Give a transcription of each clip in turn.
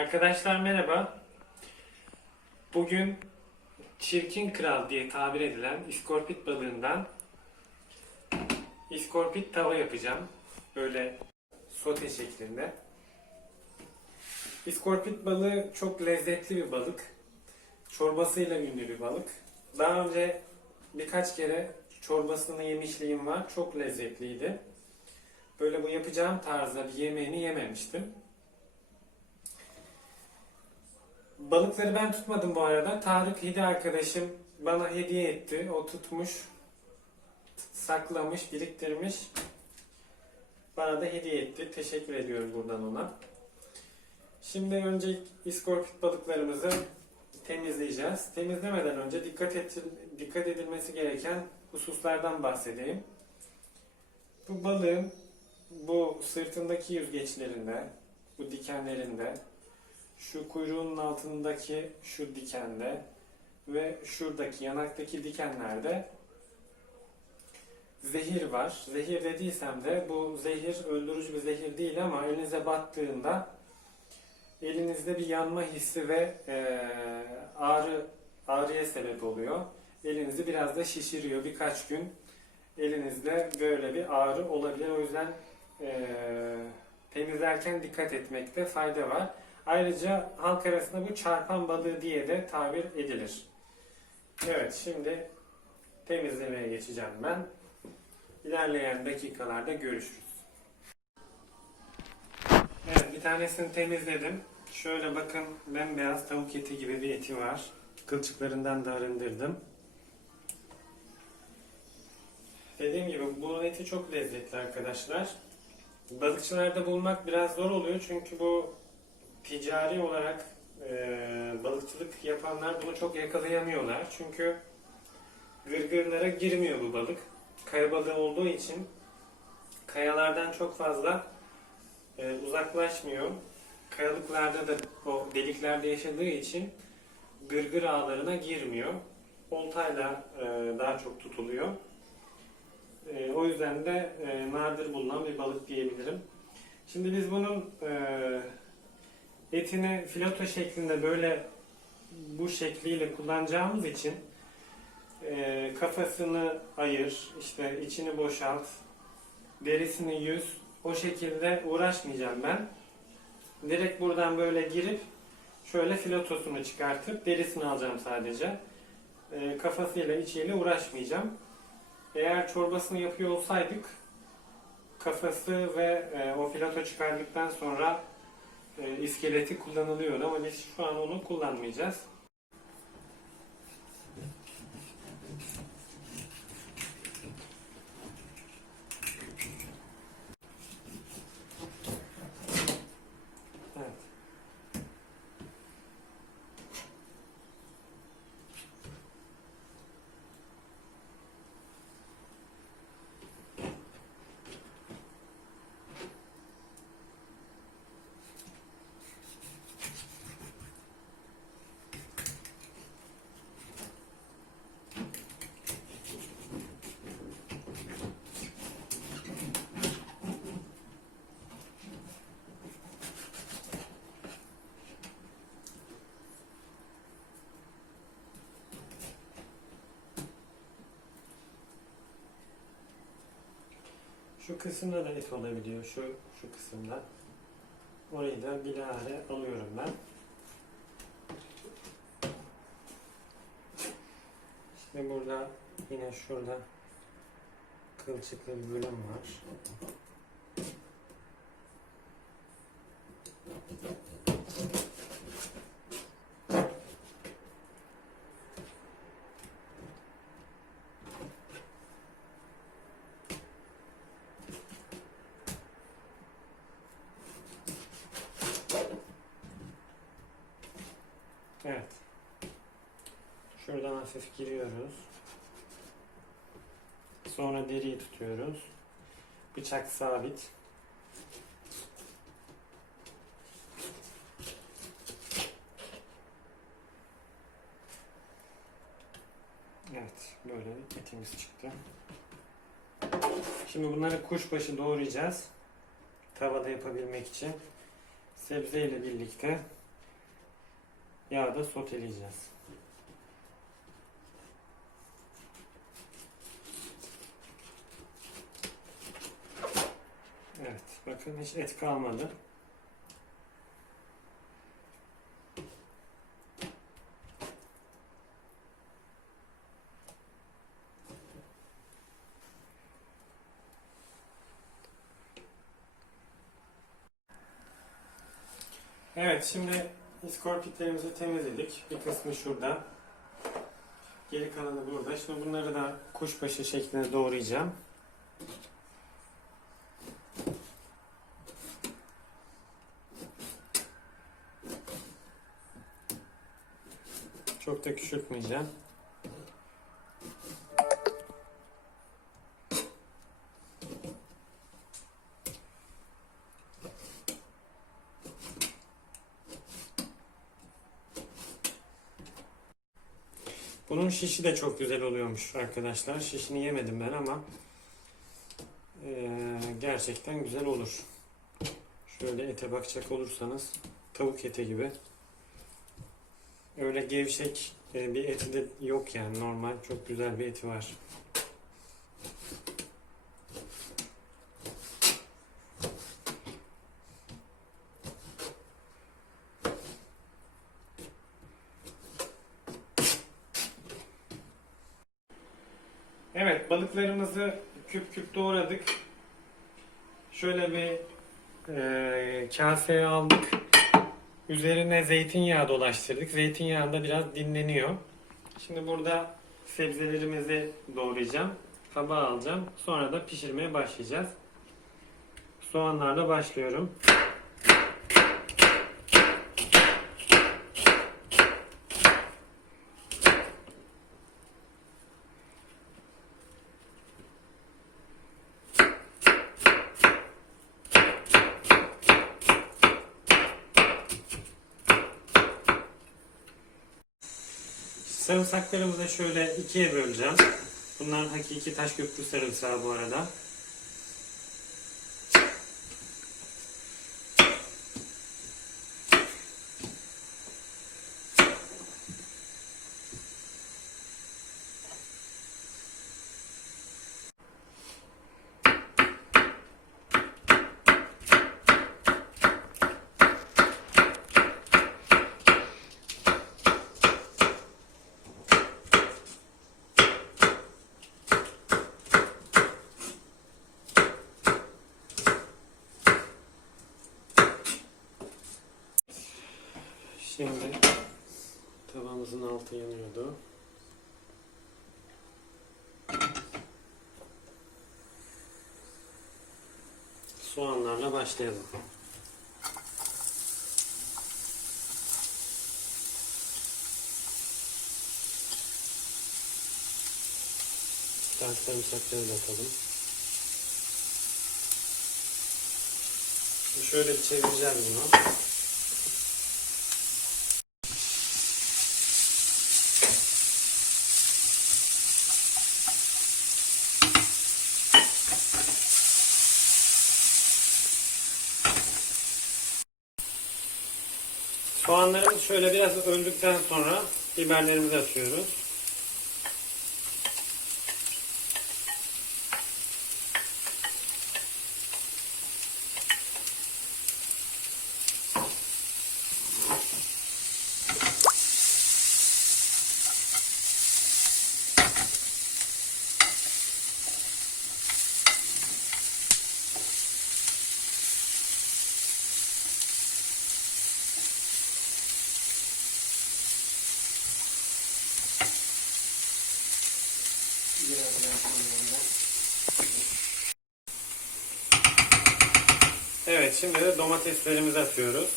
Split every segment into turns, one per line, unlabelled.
Arkadaşlar merhaba. Bugün çirkin kral diye tabir edilen iskorpit balığından iskorpit tava yapacağım. Böyle sote şeklinde. İskorpit balığı çok lezzetli bir balık. Çorbasıyla ünlü bir balık. Daha önce birkaç kere çorbasını yemişliğim var. Çok lezzetliydi. Böyle bu yapacağım tarzda bir yemeğini yememiştim. Balıkları ben tutmadım bu arada. Tarık Hidi arkadaşım bana hediye etti. O tutmuş, saklamış, biriktirmiş. Bana da hediye etti. Teşekkür ediyorum buradan ona. Şimdi önce iskorpit balıklarımızı temizleyeceğiz. Temizlemeden önce dikkat, et, dikkat edilmesi gereken hususlardan bahsedeyim. Bu balığın bu sırtındaki yüzgeçlerinde, bu dikenlerinde, şu kuyruğunun altındaki şu dikende ve şuradaki yanaktaki dikenlerde zehir var. Zehir dediysem de bu zehir öldürücü bir zehir değil ama elinize battığında elinizde bir yanma hissi ve eee, ağrı ağrıya sebep oluyor. Elinizi biraz da şişiriyor. Birkaç gün elinizde böyle bir ağrı olabilir. O yüzden eee, temizlerken dikkat etmekte fayda var. Ayrıca halk arasında bu çarpan balığı diye de tabir edilir. Evet şimdi temizlemeye geçeceğim ben. İlerleyen dakikalarda görüşürüz. Evet bir tanesini temizledim. Şöyle bakın bembeyaz tavuk eti gibi bir eti var. Kılçıklarından da arındırdım. Dediğim gibi bu eti çok lezzetli arkadaşlar. Balıkçılarda bulmak biraz zor oluyor çünkü bu ticari olarak e, balıkçılık yapanlar bunu çok yakalayamıyorlar. Çünkü gırgırlara girmiyor bu balık. Kaya balığı olduğu için kayalardan çok fazla e, uzaklaşmıyor. Kayalıklarda da o deliklerde yaşadığı için gırgır ağlarına girmiyor. Oltayla e, daha çok tutuluyor. E, o yüzden de e, nadir bulunan bir balık diyebilirim. Şimdi biz bunun e, etini fileto şeklinde böyle bu şekliyle kullanacağımız için e, kafasını ayır, işte içini boşalt, derisini yüz, o şekilde uğraşmayacağım ben. Direkt buradan böyle girip şöyle filetosunu çıkartıp derisini alacağım sadece. E, kafasıyla içiyle uğraşmayacağım. Eğer çorbasını yapıyor olsaydık kafası ve e, o fileto çıkardıktan sonra iskeleti kullanılıyor ama biz şu an onu kullanmayacağız. Evet. Şu kısımda da et olabiliyor. Şu şu kısımda. Orayı da bilahare alıyorum ben. İşte burada yine şurada kılçıklı bir bölüm var. Evet. Şuradan hafif giriyoruz. Sonra deriyi tutuyoruz. Bıçak sabit. Evet, böyle etimiz çıktı. Şimdi bunları kuşbaşı doğrayacağız. Tavada yapabilmek için. Sebze ile birlikte yağda soteleyeceğiz. Evet, bakın hiç et kalmadı. Evet, şimdi iskorpitlerimizi temizledik. Bir kısmı şurada. Geri kalanı burada. Şimdi bunları da kuşbaşı şeklinde doğrayacağım. Küçültmeyeceğim. Bunun şişi de çok güzel oluyormuş arkadaşlar. Şişini yemedim ben ama eee, gerçekten güzel olur. Şöyle ete bakacak olursanız tavuk eti gibi. Öyle gevşek e, bir eti de yok yani normal çok güzel bir eti var. Evet balıklarımızı küp küp doğradık. Şöyle bir e, kaseye aldık. Üzerine zeytinyağı dolaştırdık. Zeytinyağı da biraz dinleniyor. Şimdi burada sebzelerimizi doğrayacağım. Tabağa alacağım. Sonra da pişirmeye başlayacağız. Soğanlarla başlıyorum. Sarımsaklarımızı da şöyle ikiye böleceğim. Bunlar hakiki taş köprü sarımsağı bu arada. Şimdi tavamızın altı yanıyordu. Soğanlarla başlayalım. Biraz sarımsakları da atalım. Şöyle çevireceğiz bunu. Soğanlarımız şöyle biraz öldükten sonra biberlerimizi atıyoruz. Evet şimdi de domateslerimizi atıyoruz.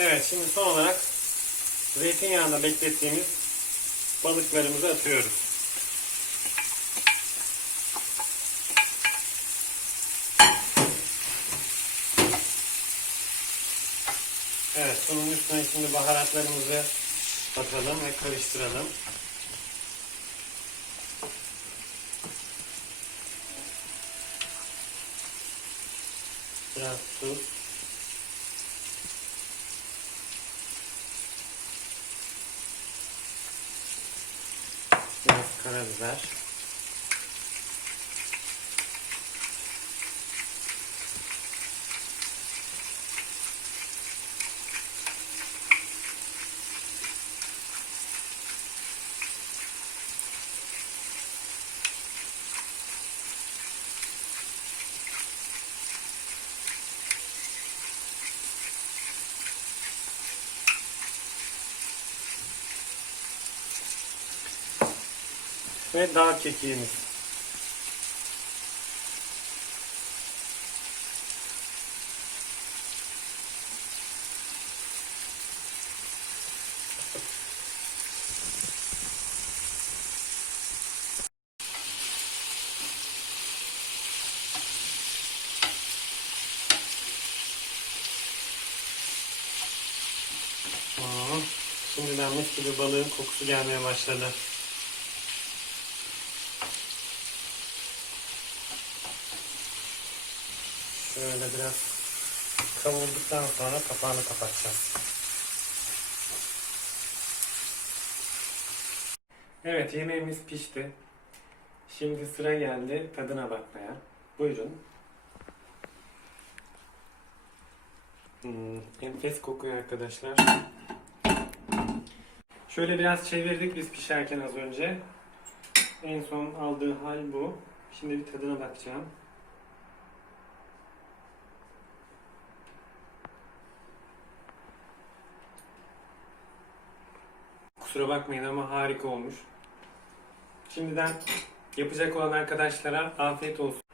Evet şimdi son olarak zeytinyağında beklettiğimiz balıklarımızı atıyoruz. Evet, bunun üstüne şimdi baharatlarımızı atalım ve karıştıralım. Biraz tuz. Biraz karabiber. Ve dağ kekiğimiz. Şimdiden mis gibi balığın kokusu gelmeye başladı. Şöyle biraz kavurduktan sonra kapağını kapatacağız. Evet yemeğimiz pişti. Şimdi sıra geldi tadına bakmaya. Buyurun. Hmm, enfes kokuyor arkadaşlar. Şöyle biraz çevirdik biz pişerken az önce. En son aldığı hal bu. Şimdi bir tadına bakacağım. Kusura bakmayın ama harika olmuş. Şimdiden yapacak olan arkadaşlara afiyet olsun.